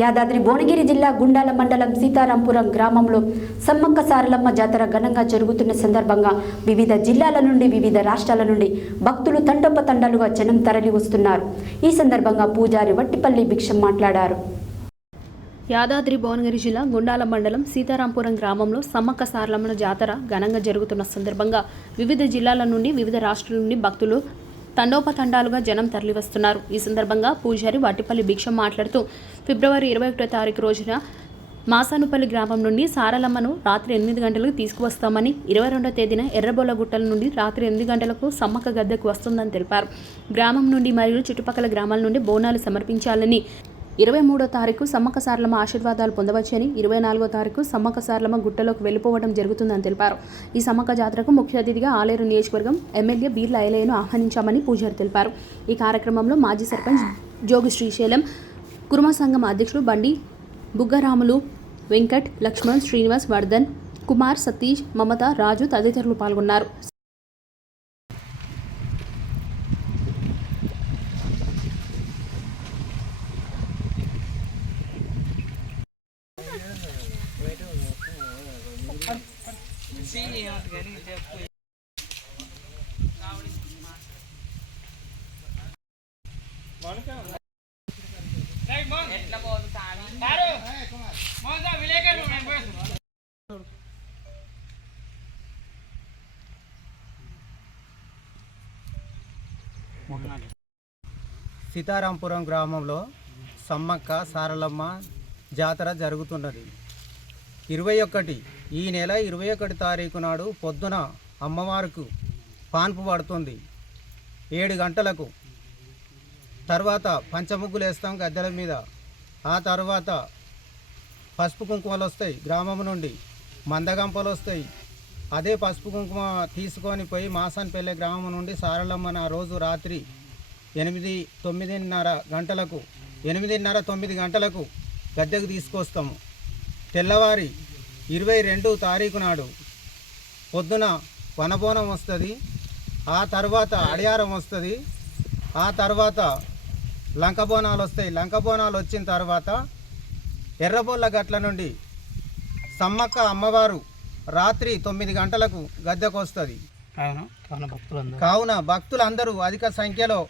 యాదాద్రి భువనగిరి జిల్లా గుండాల మండలం సీతారాంపురం గ్రామంలో సమ్మక్క సారలమ్మ జాతర ఘనంగా జరుగుతున్న సందర్భంగా వివిధ జిల్లాల నుండి వివిధ రాష్ట్రాల నుండి భక్తులు తండోపతండాలుగా జనం తరలి వస్తున్నారు. ఈ సందర్భంగా పూజారి వట్టిపల్లి భిక్షం మాట్లాడారు. యాదాద్రి భువనగిరి జిల్లా గుండాల మండలం సీతారాంపురం గ్రామంలో సమ్మక్క సారలమ్మ జాతర ఘనంగా జరుగుతున్న సందర్భంగా వివిధ జిల్లాల నుండి వివిధ రాష్ట్రాల నుండి భక్తులు తండోపతండాలుగా జనం తరలివస్తున్నారు. ఈ సందర్భంగా పూజారి వట్టిపల్లి భిక్షం మాట్లాడుతూ ఫిబ్రవరి 21వ తారీఖు రోజున మాసానుపల్లి గ్రామం నుండి సారలమ్మను రాత్రి 8 గంటలకు తీసుకువస్తామని, 22వ తేదీన ఎర్రబోలగుట్టల నుండి రాత్రి 8 గంటలకు సమ్మక్క గద్దెకు వస్తుందని తెలిపారు. గ్రామం నుండి మరియు చుట్టుపక్కల గ్రామాల నుండి బోనాలు సమర్పించాలని, 23వ తారీఖు సమ్మక్క సారలమ్మ ఆశీర్వాదాలు పొందవచ్చని, 24వ తారీఖు సమ్మక్క సారలమ్మ గుట్టలోకి వెళ్ళిపోవడం జరుగుతుందని తెలిపారు. ఈ సమ్మక్క జాతరకు ముఖ్య అతిథిగా ఆలేరు నియోజకవర్గం ఎమ్మెల్యే బీర్ల ఐలయ్యను ఆహ్వానించామని పూజారి తెలిపారు. ఈ కార్యక్రమంలో మాజీ సర్పంచ్ జోగి శ్రీశైలం, కుర్మ సంఘం అధ్యక్షులు బండి బుగ్గరాములు, వెంకట్, లక్ష్మణ్, శ్రీనివాస్, వర్ధన్ కుమార్, సతీష్, మమత, రాజు తదితరులు పాల్గొన్నారు. సీతారాంపురం గ్రామంలో సమ్మక్క సారలమ్మ జాతర జరుగుతున్నది. 21 ఈ నెల 21 తారీఖు నాడు పొద్దున అమ్మవారికి పాన్పు పడుతుంది 7 గంటలకు. తర్వాత పంచముగ్గులు వేస్తాం గద్దెల మీద. ఆ తర్వాత పసుపు కుంకుమలు వస్తాయి, గ్రామం నుండి మందగంపలు వస్తాయి. అదే పసుపు కుంకుమ తీసుకొని పోయి మాసాన్పల్లె గ్రామం నుండి సారలమ్మను ఆ రోజు రాత్రి 8-9 గంటలకు గద్దెకు తీసుకొస్తాము. తెల్లవారి 22 తారీఖు నాడు పొద్దున వనబోనం వస్తుంది. ఆ తర్వాత అడియారం వస్తుంది. ఆ తర్వాత లంకబోనాలు వస్తాయి. లంకబోనాలు వచ్చిన తర్వాత ఎర్రబోళ్ళ గట్ల నుండి సమ్మక్క అమ్మవారు రాత్రి 9 గంటలకు గద్దెకు వస్తుంది. కావున భక్తులందరూ అధిక సంఖ్యలో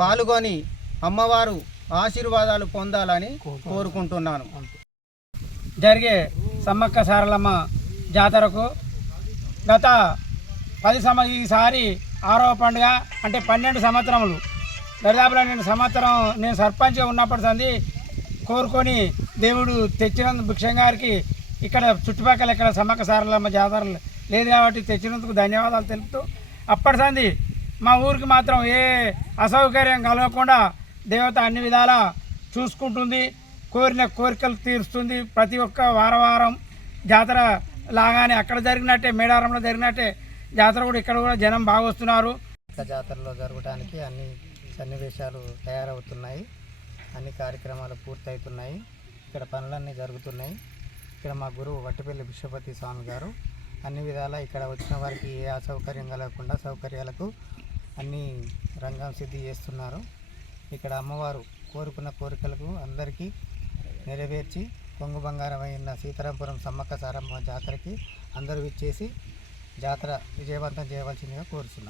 పాల్గొని అమ్మవారు ఆశీర్వాదాలు పొందాలని కోరుకుంటున్నాను. జరిగే సమ్మక్క సారలమ్మ జాతరకు గత 10 ఈసారి 6వ పండుగ, అంటే 12 సంవత్సరములు. దరిదాపులో నేను సర్పంచ్గా ఉన్నప్పటి సంది కోరుకొని దేవుడు తెచ్చినందుకు భిక్షం గారికి ఇక్కడ చుట్టుపక్కల ఇక్కడ సమ్మక్క సారలమ్మ జాతర లేదు కాబట్టి తెచ్చినందుకు ధన్యవాదాలు తెలుపుతూ, అప్పటి సంది మా ఊరికి మాత్రం ఏ అసౌకర్యం కలగకుండా దేవత అన్ని విధాలా చూసుకుంటుంది, కోరిన కోరికలు తీరుస్తుంది. ప్రతి ఒక్క వారం జాతర లాగానే అక్కడ జరిగినట్టే, మేడారంలో జరిగినట్టే జాతర కూడా ఇక్కడ కూడా జనం బాగా వస్తున్నారు. జాతరలో జరగడానికి అన్ని సన్నివేశాలు తయారవుతున్నాయి, అన్ని కార్యక్రమాలు పూర్తవుతున్నాయి, ఇక్కడ పనులన్నీ జరుగుతున్నాయి. ఇక్కడ మా గురువు వట్టిపల్లి విశ్వపతి స్వామి గారు అన్ని విధాలా ఇక్కడ వచ్చిన వారికి ఏ అసౌకర్యం కలగకుండా సౌకర్యాలకు అన్ని రంగం సిద్ధి చేస్తున్నారు. ఇక్కడ అమ్మవారు కోరుకున్న కోరికలకు అందరికీ నెరవేర్చి కొంగు బంగారమైన సీతారాంపురం సమ్మక్క సారమ్మ జాతరకి అందరూ ఇచ్చేసి జాతర విజయవంతం చేయవలసిందిగా కోరుతున్నాను.